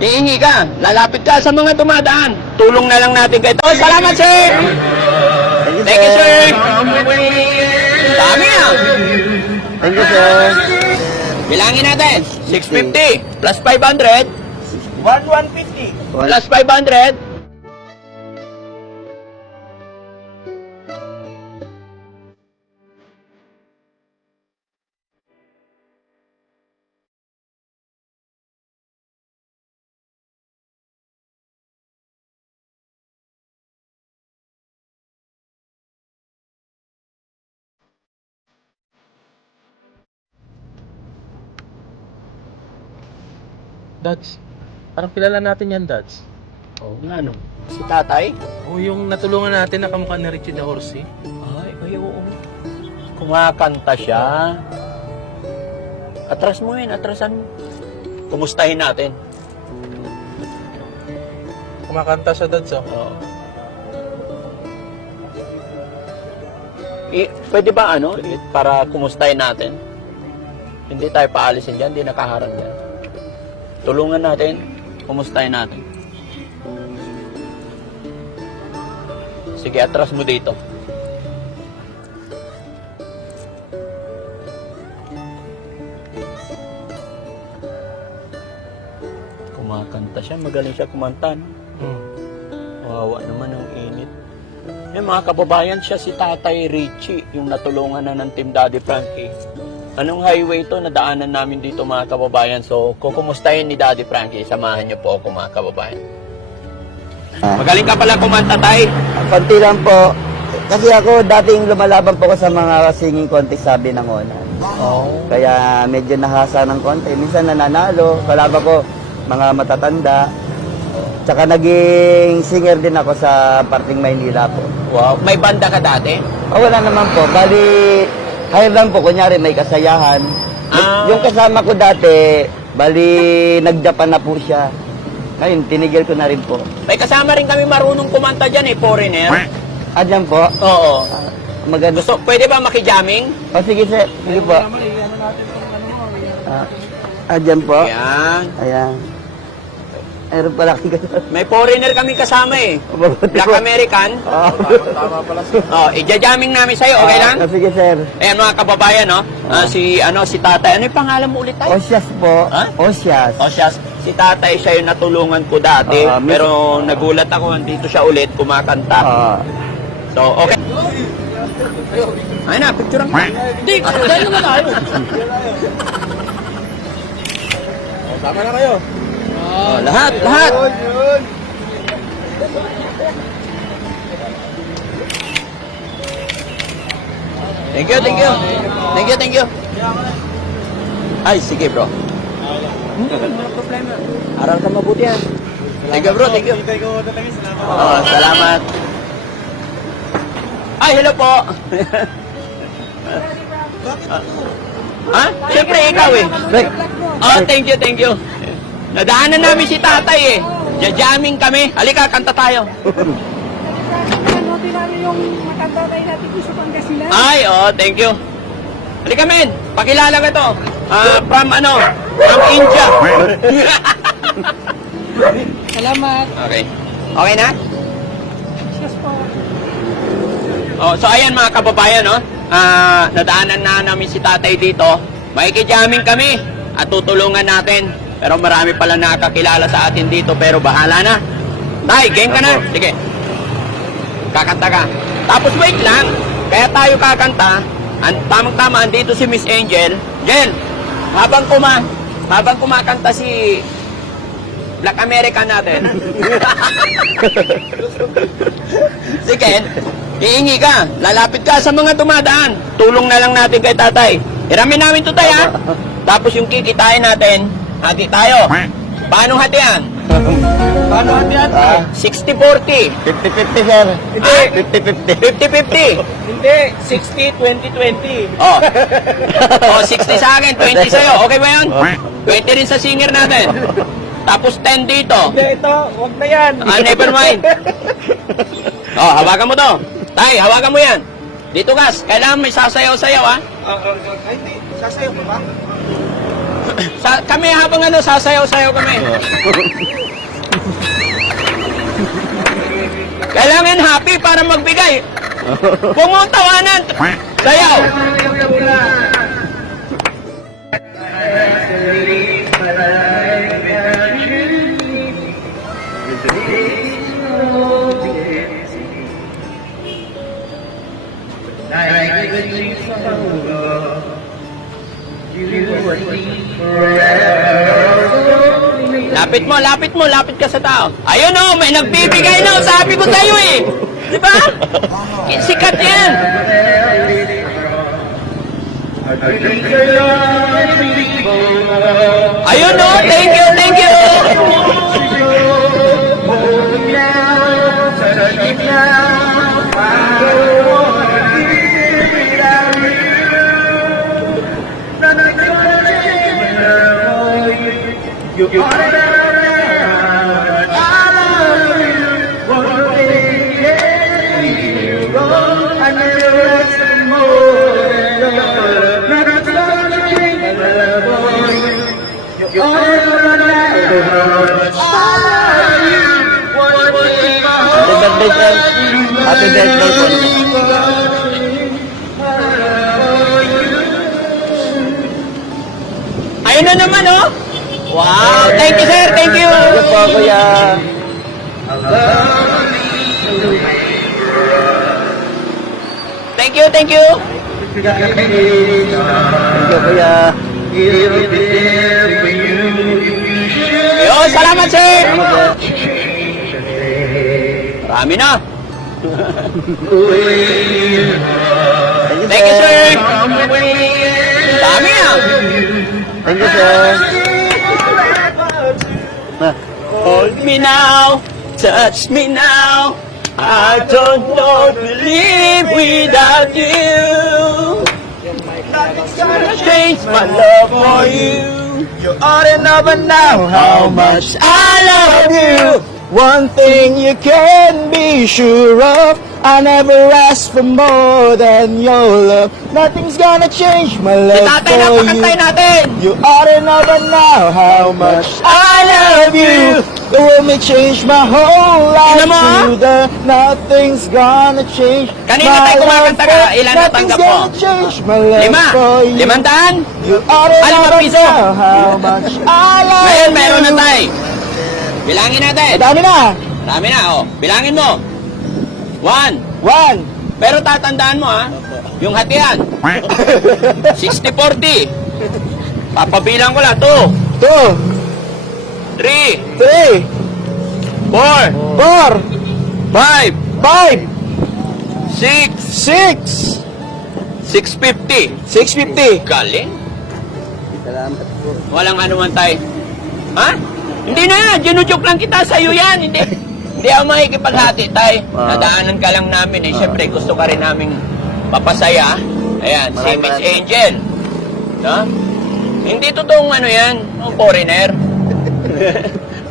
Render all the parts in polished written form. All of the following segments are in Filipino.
Hihingi ka, lalapit ka sa mga dumadaan. Tulong na lang natin kayo. Oh, salamat, sir! Thank you, sir! Dami ah! Thank you, sir. Bilangin natin. 650 plus 500 150. plus 500. Dads, parang kilala natin yan, Dads. Oh, nga no. Si tatay? O yung natulungan natin na kamukha ni Richie the Horsey. Ay, oo. Kumakanta siya. Atras mo yun, atrasan mo. Kumustahin natin. Kumakanta siya, Dads, oh. Oo. Pwede ba para kumustahin natin? Hindi tayo paalisin dyan, hindi nakaharang dyan. Tulungan natin, kumustahin natin. Sige, atras mo dito. Kumakanta siya, magaling siya kumanta. No? Wawa naman ang init. Eh mga kababayan, siya si Tatay Richie, yung natulungan na ng Team Daddy Frankie. Anong highway to? Nadaanan namin dito mga kababayan. So, kukumustahin ni Daddy Frankie. Samahan niyo po ako mga kababayan. Magaling ka pala kumanta, Tay. Konti lang po. Kasi ako, dating lumalaban po ko sa mga singing contest sa Binangonan. Oh. Kaya medyo nahasa ng konti. Minsan nananalo. Kalaban ko mga matatanda. Tsaka naging singer din ako sa parting Maynila po. Wow. May banda ka dati? Wala naman po. Bali, hire lang po. Kunyari may kasayahan. Yung kasama ko dati, bali, nag-Japan na po siya. Ngayon, tinigil ko na rin po. May kasama rin kami marunong kumanta dyan foreigner. Dyan po. Oo. Maganda. Pwede ba makijamming? Sige, sir. Sige po. Dyan po. Yan. Ayan. Meron pala kang ganun. May foreigner kami kasama Mabuti Black po. American. Tama pala siya. Ija-jamming namin sa'yo, okay lang? Sige, sir. Ayan mga kababayan, no? Si Tatay. Ano yung pangalan mo ulit, Tay? Osyas po. Ha? Osyas. O siya, si Tatay siya yung natulungan ko dati. Pero nagulat ako, andito siya ulit, kumakanta. So, okay. Ayun na, picture ang... Hindi, dahil naman tayo. Sama na kayo. Lahat. Thank you. Ay, sige bro. Wala problema. Aral ka mabuti yan. Thank you bro, thank you. Salamat. Ay, hello po. Siyempre ikaw thank you. Nadaanan namin si Tatay Jajamming kami. Halika, kanta tayo. Panotin namin yung matanda tayo natin sa Pangasinan. Ay, thank you. Halika men, pakilala ka to. From India. Salamat. Okay. Okay na? Yes po. So ayan mga kababayan, nadaanan na namin si Tatay dito. Makikijamming kami at tutulungan natin. Pero marami pala nakakilala sa atin dito, pero bahala na. Tay, game ka na? Sige. Kakanta ka. Tapos wait lang. Kaya tayo kakanta. Tamang-tama, andito si Miss Angel. Jen, habang kumakanta si Black American natin. Sige, hihingi ka. Lalapit ka sa mga dumadaan. Tulong na lang natin kay Tatay. Iramin namin to, Tay, ha? Tapos yung kikitain natin, hati tayo. Paano hatian? 60-40. 50-50, sir. Hindi. 50-50. 50-50. Hindi, 60, 20, 20. 60 sa akin, 20 sa'yo. Okay ba yun? 20 rin sa singer natin. Tapos 10 dito. Hindi, ito, wag na yan. Never mind. Hawakan mo to. Tay, hawakan mo yan. Dito, Gas. Kailangan may sasayaw-sayaw, ha? Ay, hindi. Sasayaw ko ba? Kami habang sasayaw-sayaw kami. Kailangan happy para magbigay. Pumutawanan. Sayaw. Lapit ka sa tao. Ayun o, may nagbibigay na. Sabi ko sa'yo eh. Di ba? Sikat yan. Ayun o, thank you, thank you. Happy birthday, sir. Happy birthday po. Ayun na naman oh. Wow, thank you sir, thank you. Thank you po, kuya. Thank you, thank you. Thank you, kuya. Yo, salamat sir. Salamat, sir. Marami na. Thank Thank you sir. Dami na. Thank you, sir. Hold me now, touch me now. I don't know to live without you. Nothing's gonna change my love for you. You ought to know by now how much I love you. One thing you can be sure of, I never ask for more than your love. Nothing's gonna change my love Tatay, for you. napakantay natin. You ought to know by now how much I love you. The way me change my whole life Tingnan mo, ah. to the nothing's gonna change Kanina my tayo love kumakanta ka, for- ilan Nothing's natanggap mo? gonna change my love 5. for you. 500? You ought to know Limang by piso. now how much I love Ngayon, you. meron na tayo. Bilangin natin. Madami na. Marami na, oh. Bilangin mo. 1. 1, Pero tatandaan mo, ha? Yung hatian. 60-40. Papabilang ko lang. 2, 2, 3, 3, 4, 4, 5, 5, 6, 6, 650. 650. Galing. Salamat po. Walang anuman tayo. Ha? Hindi na, ginujoke lang kita sa'yo yan. Hindi ako makikipaghati tayo. Ah. Nadaanan ka lang namin eh. Siyempre, gusto ka rin naming papasaya. Ayan, si Maraming Miss maraming- Angel. No? Hindi totoong ano yan, ang foreigner.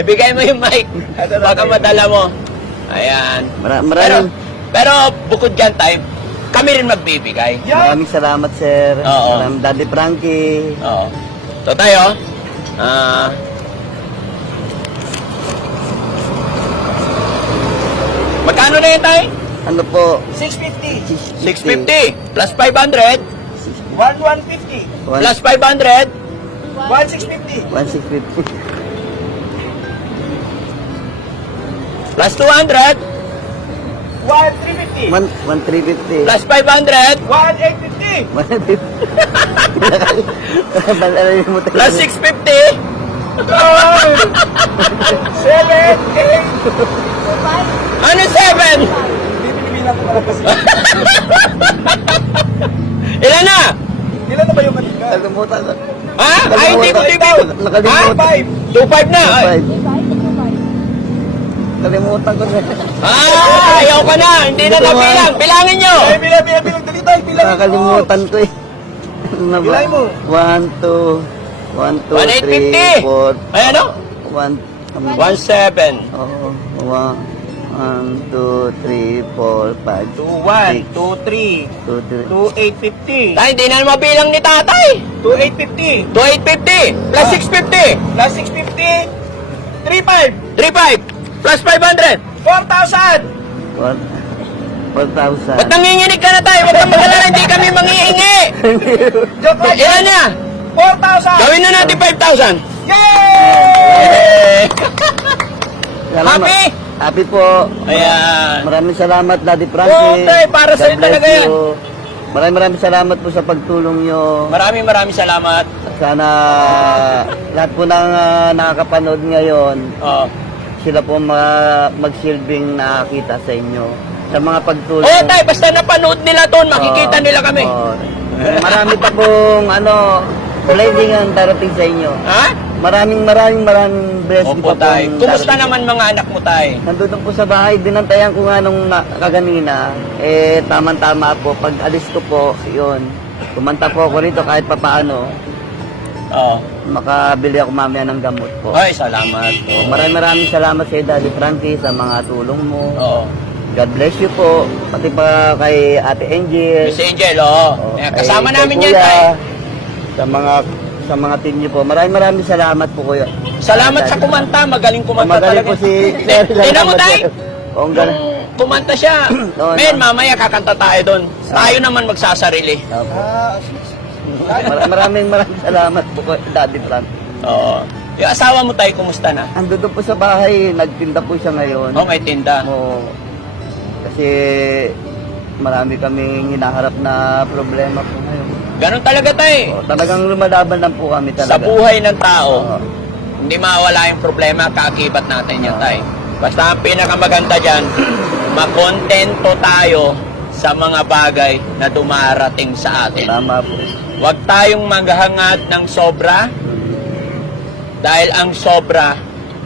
Ibigay mo yung mic. Baka madala mo. Ayan. Maraming, Pero bukod dyan tayo, kami rin magbibigay. maraming salamat, sir. Oo. Maraming Daddy Frankie. Oo. So tayo, magkano na yun tayo? Ano po? 650. 650 plus 500 150. plus 500 1650. 1650. plus 200 1350. 1350. plus 500 1850. 150. plus 650 7, 8. ano 7? Bibili-bilang ko pala kasi. Ilan na? Ilan na ba yung kanina? Nakalimutan ko. Ha? Ay, hindi ko TV. Nakalimutan. Ha? 2.5 na. Ay. Nakalimutan ko, sir. Ayaw ka na. Hindi na nabilang. Bilangin nyo. Ay, bilang. Dali tayo, bilang. Nakalimutan ko eh. Ano ba? Bilay mo. 1, 2, 1, 2, 3, 4, 1850. Ayan o. 1, 17. Oo, 1, 1, 2, 3, 4, 5, 21, 23, 2, 3. 2850. Tay, hindi na mabilang ni tatay. 2850. 2850 plus 650. Plus 650. 35. 35 plus 500. 4,000. 4,000. Ba't nanginginig ka na tayo? Huwag kang magalala, hindi kami mangihingi. Joke lang Ilan na? 4,000. Gawin na natin 5,000. Yay! Salamat. Happy? Happy po. Ayan. Maraming salamat, Daddy Frankie. Okay, para God sa'yo bless talaga yan. you. Maraming salamat po sa pagtulong nyo. Maraming salamat. Sana lahat po ng nakakapanood ngayon, Oh. sila po magsilbing nakakita sa inyo. Sa mga pagtulong. Oh, tay, basta napanood nila to, makikita nila kami. Marami pa pong blessing ang darating sa inyo. Ha? Maraming blessing Opo, pa tay. pong Kumusta darating. naman mga anak mo, tay? Nandun po sa bahay, dinantayan ko nga nung kaganina, tamang-tama po. Pag alis ko po, yun, kumanta po ako rito kahit papaano, Oh. makabili ako mamaya ng gamot po. Ay, salamat. Oh. Maraming salamat sa Daddy Frankie sa mga tulong mo. Oo. God bless you po. Pati pa kay Ate Angel. Miss Angel, oh. Oh, Ayan, kay- kasama kay namin yan, Kuya, tay. Sa mga team niyo po. Maraming salamat po, Kuya. Salamat sa kumanta, magaling kumanta Magaling talaga. po si Tingnan mo, tay. Oo, galing. Nung kumanta siya. Oo, Men, no. mamaya kakanta tayo doon. Tayo naman magsasarili. Opo. Maraming salamat po, Kuya Daddy Frankie. Oo. Yung asawa mo, tay, kumusta na? Ando doon po sa bahay, nagtinda po siya ngayon. Oh, may tinda. Oo. Kasi marami kaming hinaharap na problema po ngayon. Ganun talaga, tay. Oo, talagang lumalaban lang po kami talaga. Sa buhay ng tao, Oo. hindi mawala yung problema, kakibat natin yan, tay. Basta ang pinakamaganda dyan, makontento tayo sa mga bagay na dumarating sa atin. Tama po. Huwag tayong maghangad ng sobra dahil ang sobra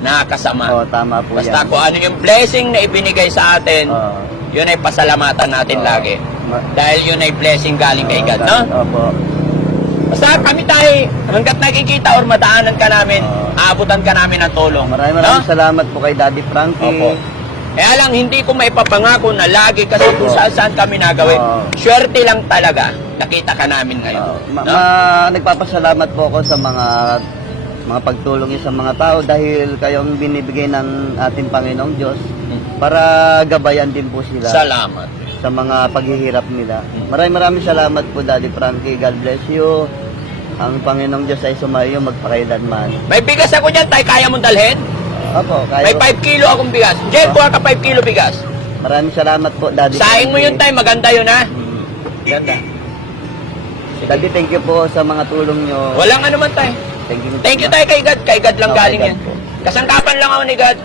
nakakasama. Oo, tama po Basta yan. kung ano yung blessing na ibinigay sa atin, Oo. yun ay pasalamatan natin Oo. lagi. Ma- Dahil yun ay blessing galing kay God, no? Opo. Basta kami tayo, hanggat nakikita or madaanan ka namin, Oo. aabutan ka namin ng tulong. Maraming no? salamat po kay Daddy Frankie. Opo. Kaya lang, hindi ko maipapangako na lagi kasi kung Opo. saan kami nagawin. Oo. Swerte lang talaga, nakita ka namin ngayon. no? Nagpapasalamat po ako sa mga pagtulong niyo sa mga tao dahil kayong binibigay ng ating Panginoong Diyos para gabayan din po sila Salamat. sa mga paghihirap nila. Maraming salamat po, Daddy Frankie. God bless you. Ang Panginoong Diyos ay sumayo magpakailanman. May bigas ako dyan, tay, kaya mong dalhin? Opo, May 5 kilo akong bigas. Jen, kuha ka 5 kilo bigas. Maraming salamat po, Daddy Saing mo yun, tay, maganda yun, ha? Mm. Ganda. Daddy, thank you po sa mga tulong nyo. Walang ano man, tay. Thank you, tay, kay God. Kay God lang Okay, galing God yan. po. Kasangkapan lang ako ni God.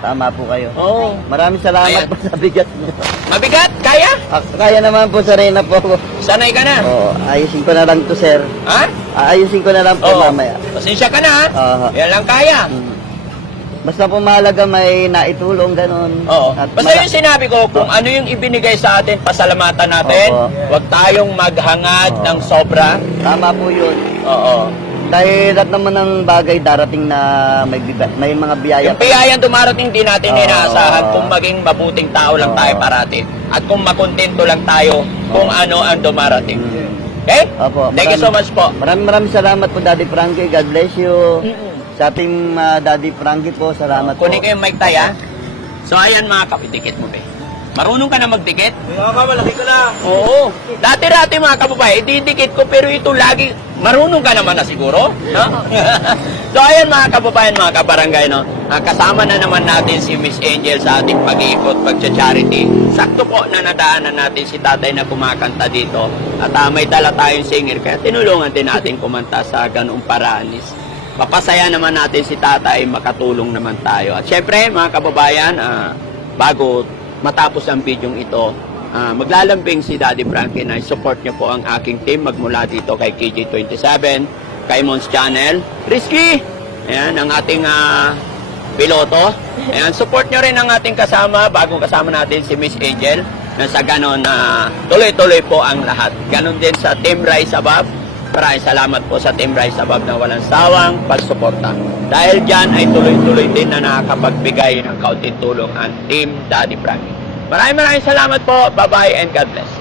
Tama po kayo. Oo. Maraming salamat Ayan. po sa bigas nyo. Mabigat? Kaya? Kaya naman po, Sarena po. Sanay ka na. Oo, ayusin ko na lang to, sir. Ha? Ayusin ko na lang po Oo. mamaya. Pasensya ka na, ha? Aha. Yan lang kaya. Mm. Basta po mahalaga may naitulong, ganun. Oo. At Basta yung sinabi ko, kung ano yung ibinigay sa atin, pasalamatan natin. Opo. Huwag tayong maghangad Oo. ng sobra. Tama po yun. Oo. Dahil lahat naman ng bagay darating na may mga biyaya. Yung biyayang dumarating din natin Oo. inaasahan kung maging mabuting tao lang tayo Oo. parati. At kung makontento lang tayo kung ano ang dumarating. Mm. Okay? Opo. Thank you so much po. Maraming salamat po, Daddy Frankie. God bless you. Mm-mm. Sa ating Daddy Frankie po, salamat po. Kunin ko yung mic tayo, ha? So, ayan mga kapidikit mo, be. Marunong ka na magdikit? Mga ka, malaki ko na. Oo. Dati-dati mga kababae, ididikit ko, pero ito lagi, marunong ka naman na siguro, no? So, ayan mga kababayan, mga kabarangay, no? Kasama na naman natin si Miss Angel sa ating pag-iikot, pag-charity. Sakto po na nadaanan natin si tatay na kumakanta dito. At may dala tayong singer, kaya tinulungan din natin kumanta sa ganung paraanis. Papasaya naman natin si tatay, makatulong naman tayo. At syempre, mga kababayan, bago matapos ang bidyong ito, maglalambing si Daddy Frankie na support niyo po ang aking team magmula dito kay KJ27, kay Mons Channel, Risky, ayan, ang ating piloto. Ayan, support niyo rin ang ating kasama, bagong kasama natin si Miss Angel, na sa ganon tuloy-tuloy po ang lahat. Ganon din sa Team Rise Above, Maraming salamat po sa Team Rise Above na walang sawang pagsuporta. Dahil dyan ay tuloy-tuloy din na nakakapagbigay ng kaunting tulong ang Team Daddy Frankie. Maraming salamat po. Bye-bye and God bless.